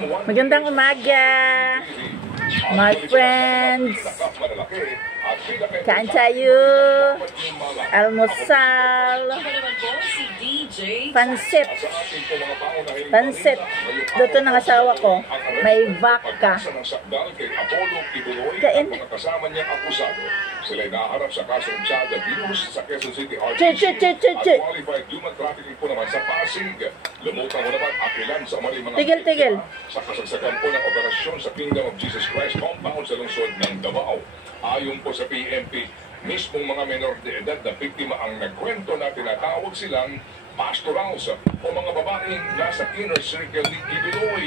Magandang umaga, my friends. Kain tayo. Almusal. Pansit. Pansit. Luto ng asawa ko. May baka. Kain. Sila ay naharap sa kasong child abuse sa Quezon City Qualified human trafficking po naman sa Pasig. Lumutang mo naman akilan sa mga Tigil. sa kasagsagan po ng operasyon sa Kingdom of Jesus Christ compound sa lungsod ng Davao. Ayon po sa PNP, mismong mga menor de edad na biktima ang nagkwento na tinatawag silang pastorals o mga babaeng nasa inner circle ni Kibiloy.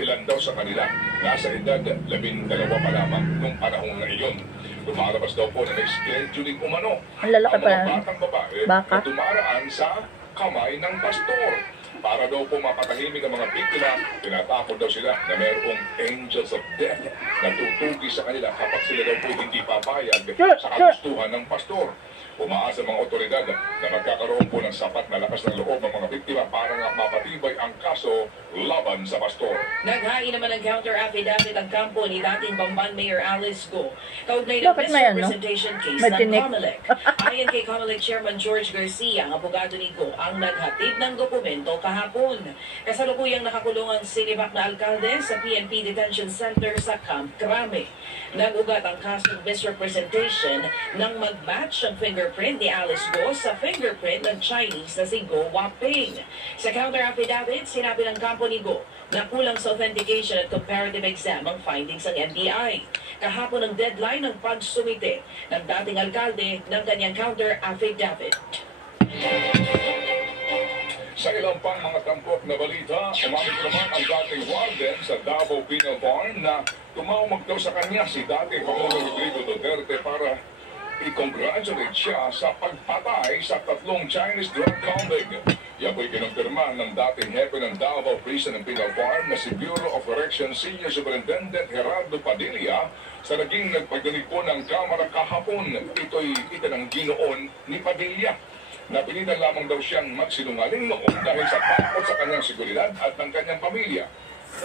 Ilan daw sa kanila nasa edad 12 pa lamang nung panahon na iyon. Lumalabas daw po na may scheduling umano ang lalaki ang mga pa. batang babae Baka. na dumaraan sa kamay ng pastor. Para daw po mapatahimik ang mga biktima, tinatakot daw sila na mayroong angels of death na tutugi sa kanila kapag sila daw po hindi papayag sa kagustuhan ng pastor. Umaasa mga otoridad na magkakaroon po ng sapat na lakas ng loob ng mga biktima para nga mapatibay ang kaso laban sa pastor. Naghain naman ng counter-affidavit ang kampo ni dating Bamban Mayor Alice Go. Kaugnay ng Bakit may ano? misrepresentation case May ng COMELEC. Ayon kay COMELEC Chairman George Garcia, ang abogado ni Go ang naghatid ng dokumento kahapon. Kasalukuyang nakakulong ang sinibak na alkalde sa PNP Detention Center sa Camp Crame. Nag-ugat ang kasong misrepresentation nang mag-match ang fingerprint ni Alice Go sa fingerprint ng Chinese na si Go Waping. Sa counter-affidavit, sinabi ng kampo ni Go na kulang sa authentication at comparative exam ang findings ng NBI. Kahapon ang deadline ng pagsumite ng dating alkalde ng kanyang counter-affidavit. Sa ilang pang mga tampok na balita, umamit naman ang dating warden sa Davao Penal Farm na tumawag daw sa kanya si dating Pangulong Rodrigo Duterte para i-congratulate siya sa pagpatay sa 3 Chinese drug convict. Yan po'y kinumpirma ng dating hepe ng Davao Prison and Penal Farm na si Bureau of Corrections Senior Superintendent Gerardo Padilla sa naging nagpagdinig po ng Kamara kahapon. Ito'y itinang ginoon ni Padilla. Napilitan lamang daw siyang magsinungaling noon dahil sa takot sa kanyang seguridad at ng kanyang pamilya.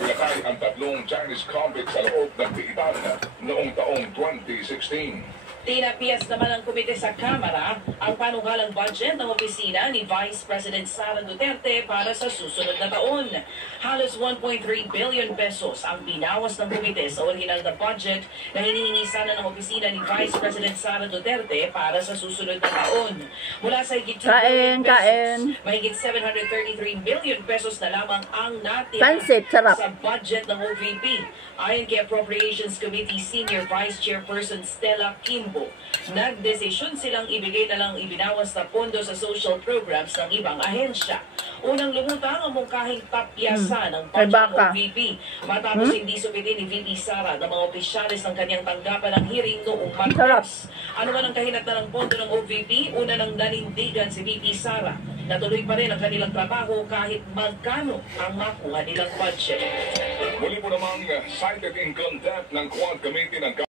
Pinatay ang 3 Chinese convicts sa loob ng piitan noong taong 2016. Tinapiyas naman ang komite sa Kamara ang panukalang budget ng opisina ni Vice President Sara Duterte para sa susunod na taon. Halos 1.3 billion pesos ang binawas ng komite sa original na budget na hinihingi sana ng opisina ni Vice President Sara Duterte para sa susunod na taon. Mula sa higit 2 billion pesos, mahigit 733 billion pesos na lamang ang natira sa budget ng OVP. Ayon kay Appropriations Committee Senior Vice Chairperson Stella Kimbo, nagdesisyon silang ibigay na lang ibinawas na pondo sa social programs ng ibang ahensya. Unang lumutang ang mungkahing tapyasan ng budget ng OVP matapos hindi supitin ni VP Sara ng mga opisyalis ng kanyang tanggapan ng hearing noong Martes. Ano man ang kahinatnan ng pondo ng OVP, una nang nanindigan si VP Sara. Natuloy pa rin ang kanilang trabaho kahit magkano ang makuha nilang budget. Muli po namang cited in contempt ng Quad Committee ng